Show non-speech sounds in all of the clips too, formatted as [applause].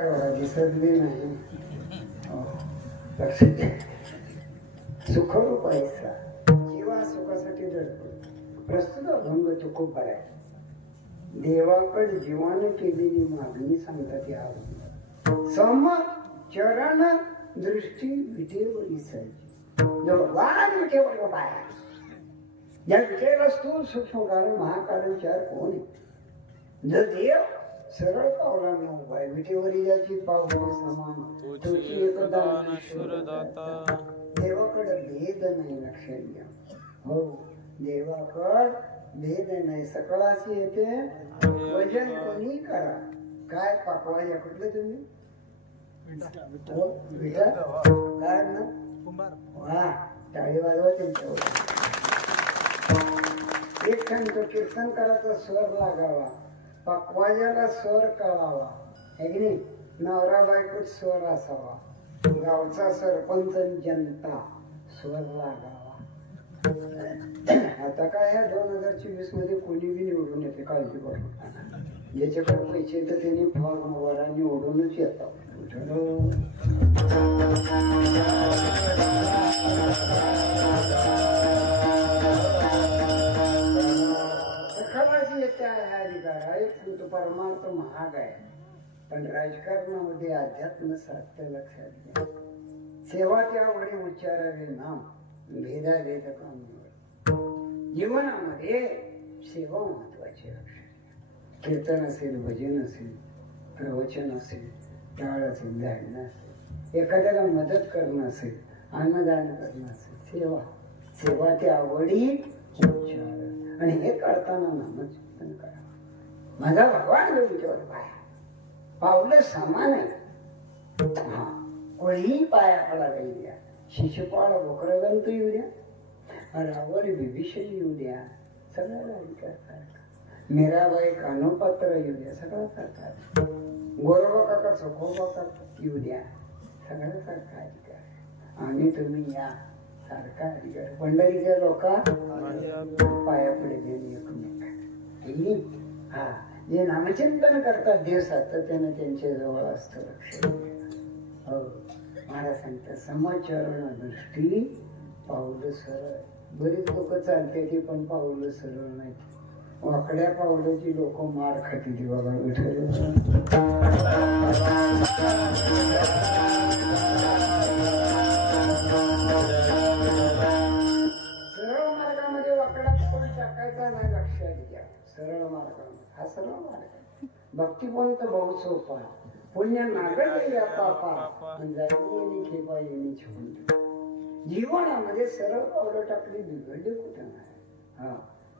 दिसत बी नाही सुखरूप पैसा जीवा सुखासाठी धडपड प्रस्तुत अभंग तो खूप बरा आहे देवाकडे जीवानं केलेली मागणी सांगतात या अभंग सम चरण दृष्टी विटेवर इसायची वाद विटेवर पाया या विटेवर स्थूल सूक्ष्म कारण महाकारण चार कोण आहे जर देव सरळ पावलांना उभा विटेवरी ज्याची पावले समान. तुझी एकदान दाता. देवाकडे भेद नाही लक्षात घ्या हो देवाकड भेद नाही. सकळाशी येते. भजन कोणी करा. काय पाकवा या कुठलं तुम्ही? हो, काय ना टाळी वाजवा त्यांच्यावर. एक सांगतो कीर्तन करायचा स्वर लागावा. पकवाजाला स्वर कळावा हे की नाही? नवरा बायकोत स्वर असावा. गावचा सरपंच जनता स्वर लागावा. आता काय ह्या दोन हजार चोवीसमध्ये कोणी बी निवडून येते काळजी करू ज्याच्याकडे पैसे तर त्यांनी फॉर्म वरा निवडूनच येतात. परमार्थ महाग आहे. पण राजकारणामध्ये अध्यात्म साध्य लक्षात घ्या. सेवा त्यावेळी उच्चारावे नाम भेदा भेद काम जीवनामध्ये सेवा महत्वाची लक्षात कीर्तन असेल भजन असेल प्रवचन असेल टाळ असेल धाडणं असेल एखाद्याला मदत करणं असेल अन्नदान करणं असेल सेवा. सेवा त्या आवडी उच्चार. आणि हे करताना नामच माझा भगवान देवीच्यावर पाया. पावलं समान आहे हा कोणीही पाया पडा काही द्या शिशुपाळ वक्रदंत येऊ द्या. रावण विभीषण येऊ द्या. सगळ्याला अधिकार सारखा मीराबाई कानोपात्र येऊ द्या. सगळा सारखा गोरोबा काका चोखोबा काका येऊ द्या. सगळा सारखा अधिकार. आणि तुम्ही या सारखा अधिकार. पंढरीच्या लोका पाया पुढे गेली एकमेक? हा जे नामचिंतन करतात देव सातत्यानं त्यांच्या जवळ असतं लक्ष हो मला सांगतात समचरण दृष्टी पावलं सरळ. बरीच लोक चालते ती पण पावलं सरळ नाही. वाकड्या पावलाची लोक मार खाती बाबा विठ्ठल. सरळ मार्गामध्ये वाकडा पाऊल टाकायचा नाही लक्षात घ्या. सरळ मार्ग. हा सरळ मार्ग. भक्ती पण तर बहुत सोपा. पुण्य नागड या पापा. आणि खेपा येणी छून जीवनामध्ये सरळ पावलं टाकली बिघडली कुठं नाही. हा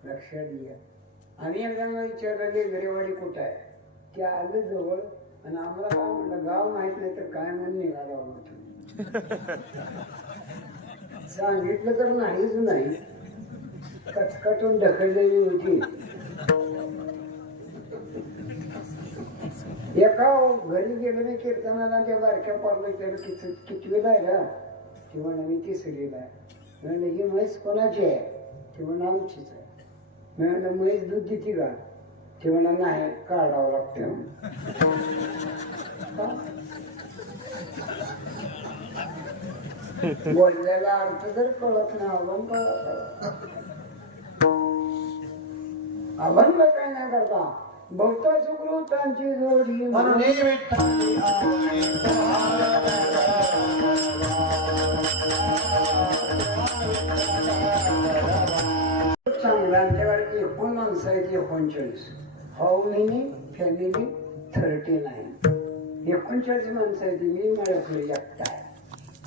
लक्षात घ्या आम्ही एकदा विचारलं की गरेवाडी कुठं आहे? ते आलं जवळ. आणि आम्हाला काय म्हणलं गाव माहीत नाही तर काय म्हणून निघाला हो तुम्ही सांगितलं तर नाहीच नाही. कचकटून ढकललेली होती. एका घरी गेलो मी कीर्तनाला त्या बारक्या पडलं त्याला किती कितवीला आहे ना ती म्हणे मी तिसरीला आहे. म्हणलं ही म्हैस कोणाची आहे? ती म्हणा आमचीच आहे. मी म्हणलं म्हैस दूध देते का? ती म्हणा नाही काढावं लागते. बोललेला अर्थ जर कळत नाही अभंग अभंग काय नाही करता. बहुता सुकृतांची जोडी. म्हणून विठ्ठल चांगला आमच्याकडे एकूण माणसं आहेत एकोणचाळीस. How many family thirty nine एकोणचाळीस माणसं आहेत. मी माझ्याकडे एकटा आहे.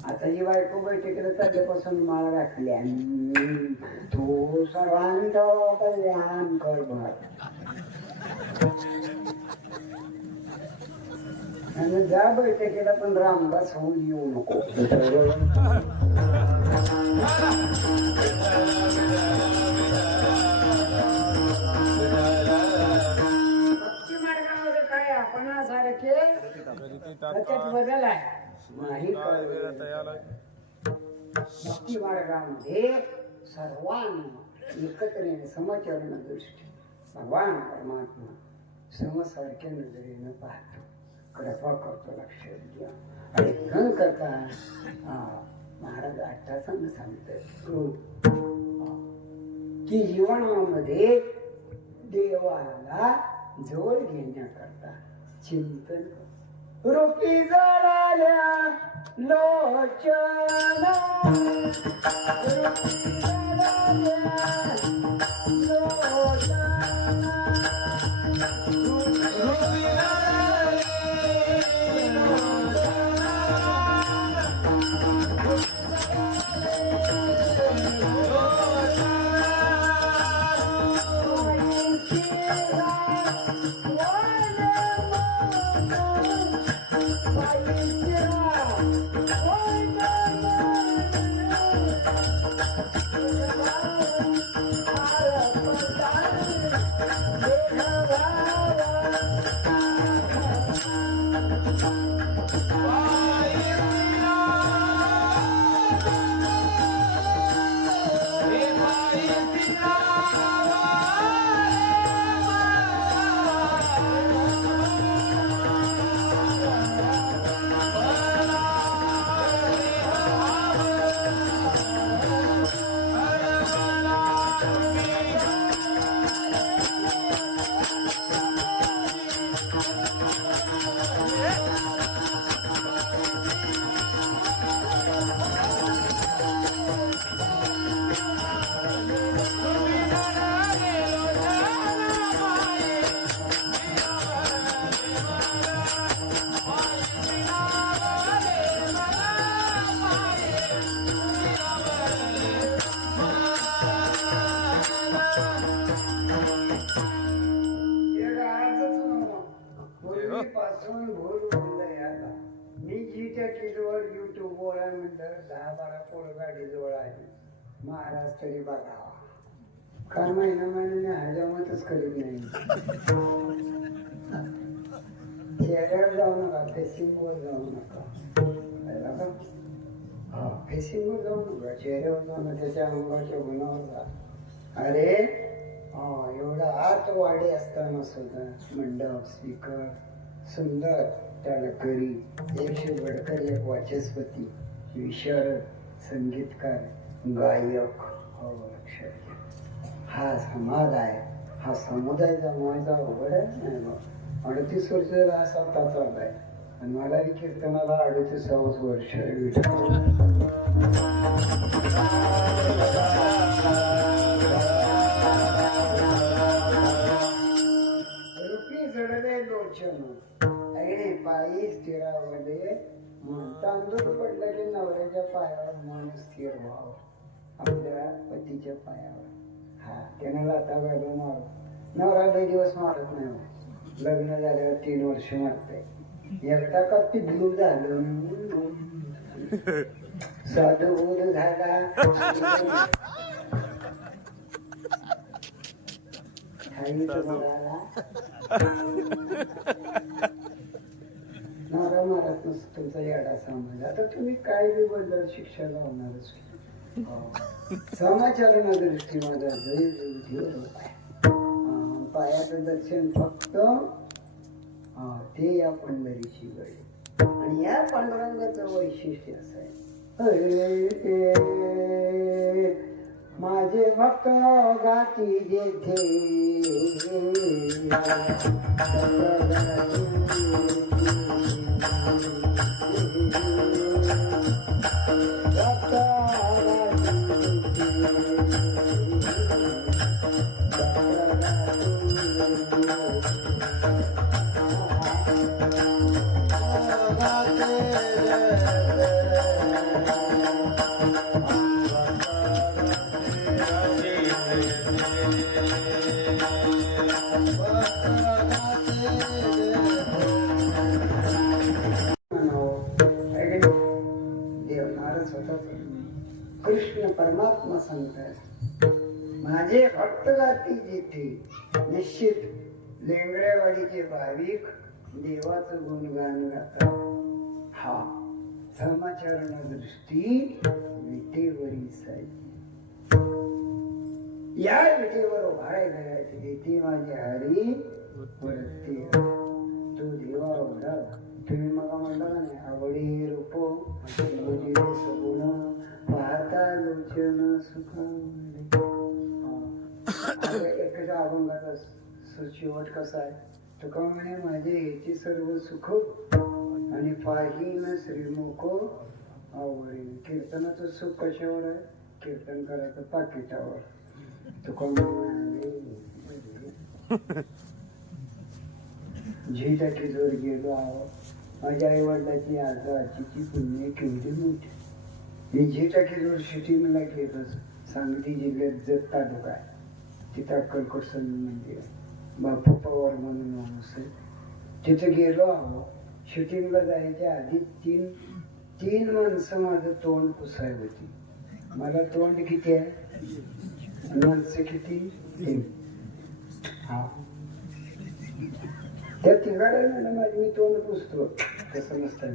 आता ही बायको बैठकीला चालल्यापासून माळ घातली आणि तू सर्वांचं कल्याण कर भर आणि जा बैठकीला पण रामदास होऊन येऊ नको. भक्ती मार्गामध्ये काय आपणासारखे त्याच्यात बदल आहे. नाही कळलं. भक्ती मार्गामध्ये सर्वांना एकत्रेने समचरण दृष्टी भगवान परमात्मा समसारख्या नजरेनं पाहतो. कृपा करतो लक्षात घ्या आणि न करता महाराज अठ्ठासांग सांगतात की जीवनामध्ये देवाला जवळ घेण्याकरता चिंतन रुपी रूपी जळाल्या लोचना दहा बारा पोरं गाडी जवळ आहे महाराज तरी बघावा कारण महिना महिन्याने हजामतच करीत नाही. चेहऱ्यावर जाऊ नका फेसिंग वर जाऊ नका. का? हा. फेसिंग वर जाऊ नका चेहऱ्यावर जाऊ नका त्याच्या अंगाच्या गुणावर जा. अरे हा एवढा आत वाडे असताना सुद्धा मंडप स्पीकर सुंदर टाळकरी एकशे बडकर एक वाचस्पती. विशारद संगीतकार. गायक. हो लक्षात घ्या. हा समाज आहे. हा समुदाय जमवायचा अवघड आहे नाही बा. अडतीस वर्ष हा स्वतः चाललाय आणि मला कीर्तनाला अडतीसावच वर्ष आहे. रुपी जडले लोचन. ऐणे पायी स्थिरावले तांदूळ पडला की नवऱ्याच्या पायावर मन स्थिर व्हावं. आपल्या पतीच्या पायावर. हा त्याने लाता घालून मारू नवरा लय दिवस मारत नाही हो. लग्न झाल्यावर तीन वर्ष मारतंय. एकदा का पिल्लू झालं? साधू बोध झाला. खाली नवरा मारत नसतो तुमचा येडा समाज. आता तुम्ही काय बी बदल शिक्षा लावणारच [laughs] समाचारण दृष्टी माझा पायाचं दर्शन फक्त हा, ते या पंढरीची गळी आणि या पांडुरंगाचं वैशिष्ट्य असं आहे. अरे, माझे भक्त गाती जेथे. लेंगड्यावाडीचे भाविक देवाचं गुणगान गातात. हा समाचरण दृष्टी विटेवरी साई. या विटेवर उभारायला येते माझे हरी वरती तो देवा उभा तुम्ही मला म्हणला का नाही आवडी रूप सगुण पाहता लोचन सुख एखाद्या अभंगाचा सुचिवट कसा आहे? तुका म्हणे माझे ह्याची सर्व सुख आणि पाहिन श्रीमुखो आवडीन. कीर्तनाचं सुख कशावर आहे? कीर्तन करायचं पाकिटावर. तुका म्हणे झेटाची जोर गेलो आहो. माझ्या आई वडिलाची आजा आजीची पुण्य केवढी मोठी. मी झेटाची जोर शूटिंगला गेलो सांगली जिल्ह्यात जत तालुका आहे. तिथं अक्कलकोट संत मंदिर आहे. बापू पवार म्हणून माणूस आहे. तिथे गेलो आहो शूटिंगला जायच्या आधी तीन तीन माणसं माझं तोंड पुसाय होती. मला तोंड किती आहे? माणसं किती? तीन. हा. त्या तिघाडा मॅडम आज मी तोंड पुसतो. तसं नसतं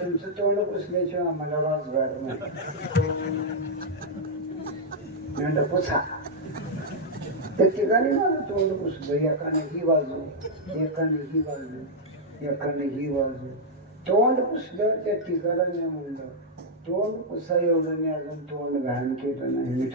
तुमचं तोंड पुसल्याशिवाय आम्हाला वाजवाड नाही. पुसा. त्या ठिकाणी माझं तोंड पुसलं. एकाने ही बाजू एकाने ही बाजू एकाने ही बाजू. तोंड पुसलं त्या ठिकाणा मी म्हणलं तोंड पुसा एवढं मी अजून तोंड घाण केलं नाही. मी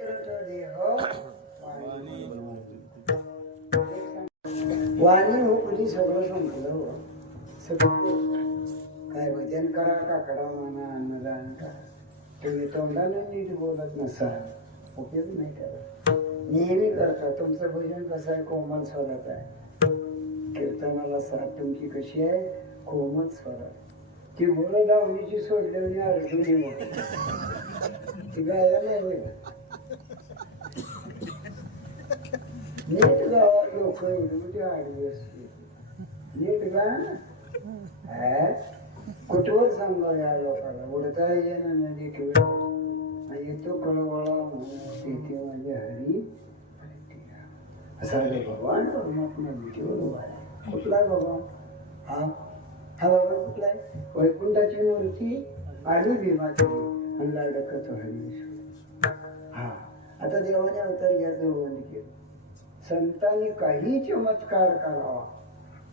देह वाणी हो कधी सगळं संपलं हो. सगळं हो. काय भजन करा काकडा माना अन्नदान करा. तुम्ही तोंडानं नीट बोलत नसा. उपयोग नाही करा नेहमी करता. तुमचं भजन कसं आहे? कोमल स्वरात आहे. कीर्तनाला साथ तुमची कशी आहे? कोमल स्वरात. ती बोल लावणीची सोडलेली अर्जुनी मोठी ती गायला नाही होईल नीट गावात लोक एवढी आडवी असते नीट गा हा? कुठवर सांगा या लोकांना उडता येईना नदी किंवा येतो कळवळा म्हणून तेथे म्हणजे हरी असा रे भगवान परमात्मा विटीवर उभा आहे. कुठला आहे भगवान हा? हा भगवान कुठला आहे? वैकुंठाची मूर्ती आली भीमाची. आणि लाडकत हरी हा. आता देवाने अवतार घ्यायचं होऊन केलं. संतांनी काही चमत्कार करावा.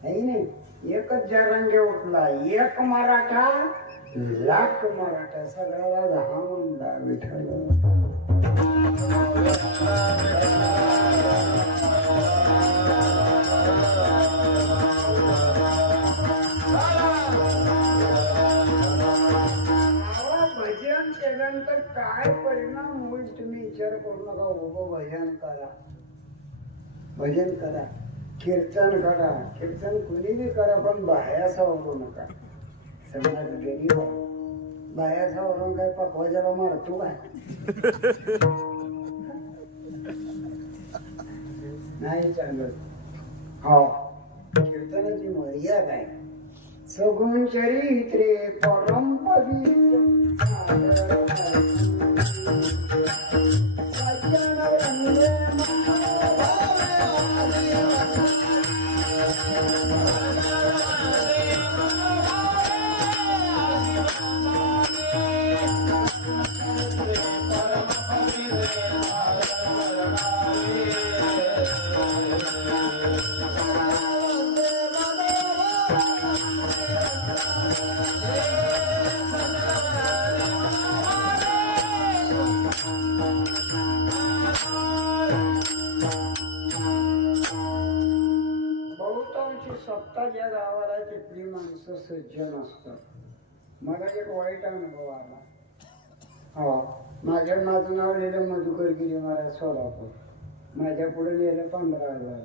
नाही नाही? एकच जरंगे उठला एक मराठा लाख मराठा सगळ्याला दहा म्हणला विठ्ठल भजन केल्यानंतर काय परिणाम होईल तुम्ही विचार करू नका उभं भजन करा. भजन करा कीर्तन करा कीर्तन कुणीही करा पण बाया सावरू नका. समाज गरीब आहे. बाया सावरून काय पकवाजाला मारतो काय नाही चांगलं हो. कीर्तनाची मर्यादा आहे. सगुण चरित्रे परम पवित्र सज्जन असतात मला एक वाईट अनुभव आला. हो माझ्या माझं नाव लिहिलं मधुकर गिरी महाराज सोलापूर. माझ्या पुढे लिहिलं पंधरा हजार.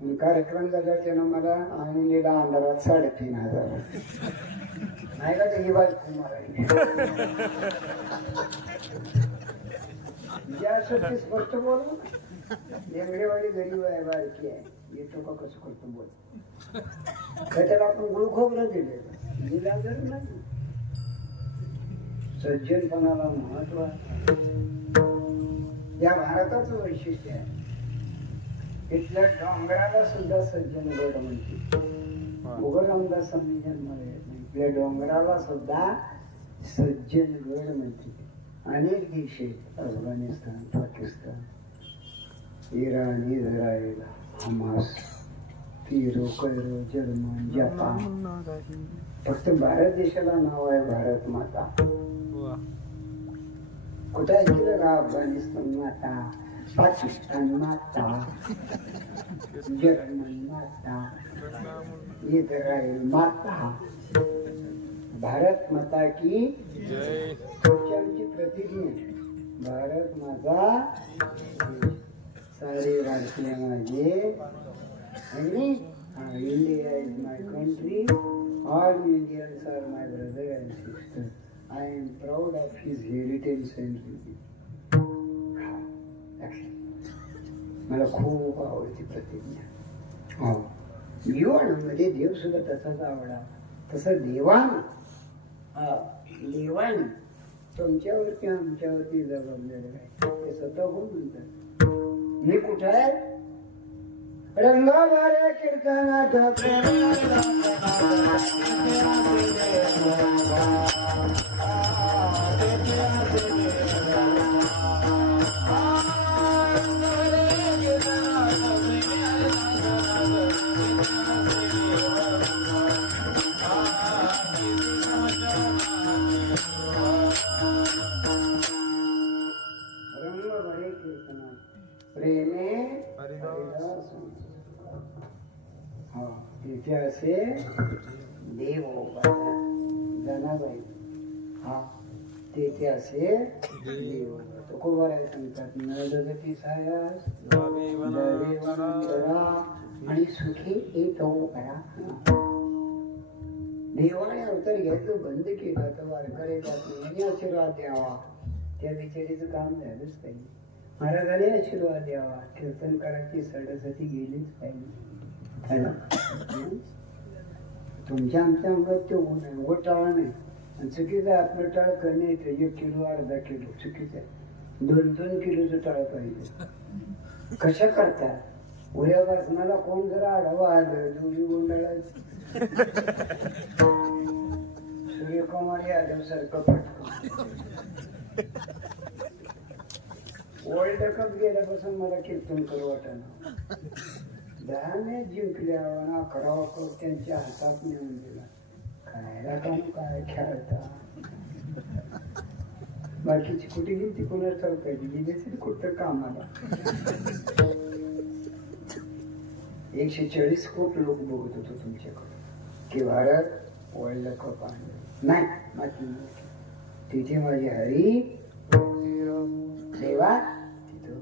आणि कार्यक्रम झाला त्यानं मला आणून दिला अंधारात साडेतीन हजार. नाही का त्याची बायको मारायची? ज्या सत्य स्पष्ट बोला एवढेवाडी गरीब आहे बारकी आहे. येतो का कसं करतो बोल. त्याला आपण गुळ खोबरं दिले. दिला जर नाही. सज्जनपणाला महत्त्व. या भारताचं वैशिष्ट्य आहे. इथल्या डोंगराला सुद्धा सज्जन गड म्हणते उघड रामदास स्वामी जन्माला येत नाही इथल्या डोंगराला सुद्धा सज्जन गड म्हणते अनेक देश आहेत. Afghanistan Pakistan Iran Israel. Peru Cairo German Japan. फक्त भारत देशाला नाव आहे भारत माता. कुठे ऐकलं का अफगाणिस्तान माता. पाकिस्तान माता. जर्मन माता. इस्रायल माता. भारत माता की जय. आमची प्रतिज्ञा. भारत माझा सारे भारतीय माझे आणि India is my country all Indians are my brother and sister I am proud of his heritage and मला खूप आवडती प्रतिज्ञा. हो. जीवनामध्ये देव सुद्धा तसाच आवडा. तसं देवान हा देवान तुमच्यावरती आमच्यावरती जबाबदारी आहे. ते स्वतः होऊन म्हणतात. मी कुठं आहे? रंगाभाऱ्या कीर्तनात असे. सांगतात सायास आणि सुखी येतो करा देवाने अवतार घ्यायचं बंद केलं तर वारकरी जात आशीर्वाद द्यावा. त्या बिचारीचं काम झालंच पाहिजे. महाराजाने आशीर्वाद द्यावा. कीर्तनकाराची सडसती गेलीच पाहिजे? तुमच्या आमच्या अंगात ते ऊन आहे उघड टाळा नाही. आणि चुकीचं आहे आपलं टाळ कमी येते एक किलो अर्धा किलो चुकीचं आहे. दोन दोन किलोचं टाळ पाहिजे. कशा करता? उद्या वाचनाला कोण जरा आढावा आलं दोन्ही गोंधळायचं सूर्यकुमार यादव सारखं पटकन. वर्ल्ड कप गेल्यापासून मला कीर्तन करू वाटणं दहा मॅच जिंकल्या आणि अकरावा कप त्यांच्या हातात नेऊन दिला. काय रकम काय खेळता बाकीची कुठे गेली ती? कोणाला चौकायची गेली? असेल कुठं? कामाला. एकशे चाळीस खूप लोक बघत होतो तुमच्याकडे. की भारत वर्ल्ड कप आणलं नाही माती तिथे माझे हरी देवा तिथं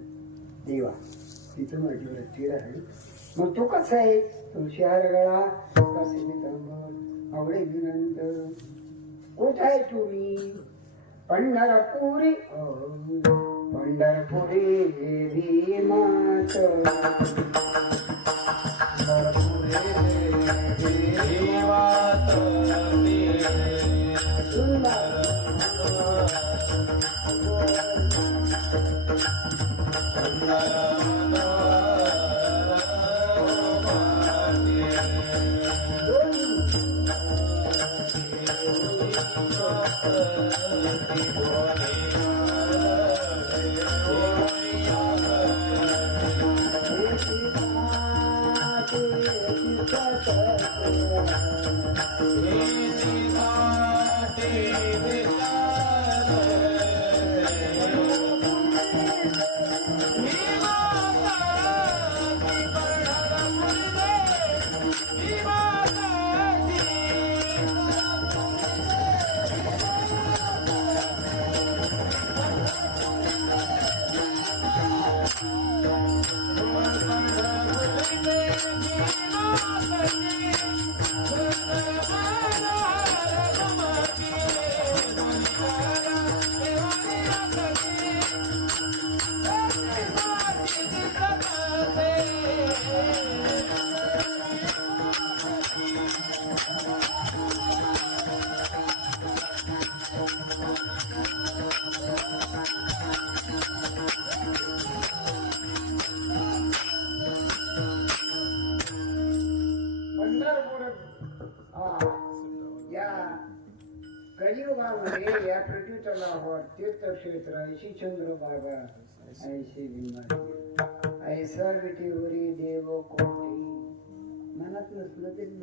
देवा. तिथं माझी वृत्ती राहील मग तो कसा आहे? तुळशी हरगळा आवळे विनंत. कुठे आहे तुम्ही. पंढरपुरी. पंढरपुरी देवी मात Yeah. कलियुगामध्ये या पृथ्वी तीर्थ क्षेत्र ऐशी चंद्रभागा ऐशी विमान ऐसा विटीवरी देव कोटी मनात नसलं तरी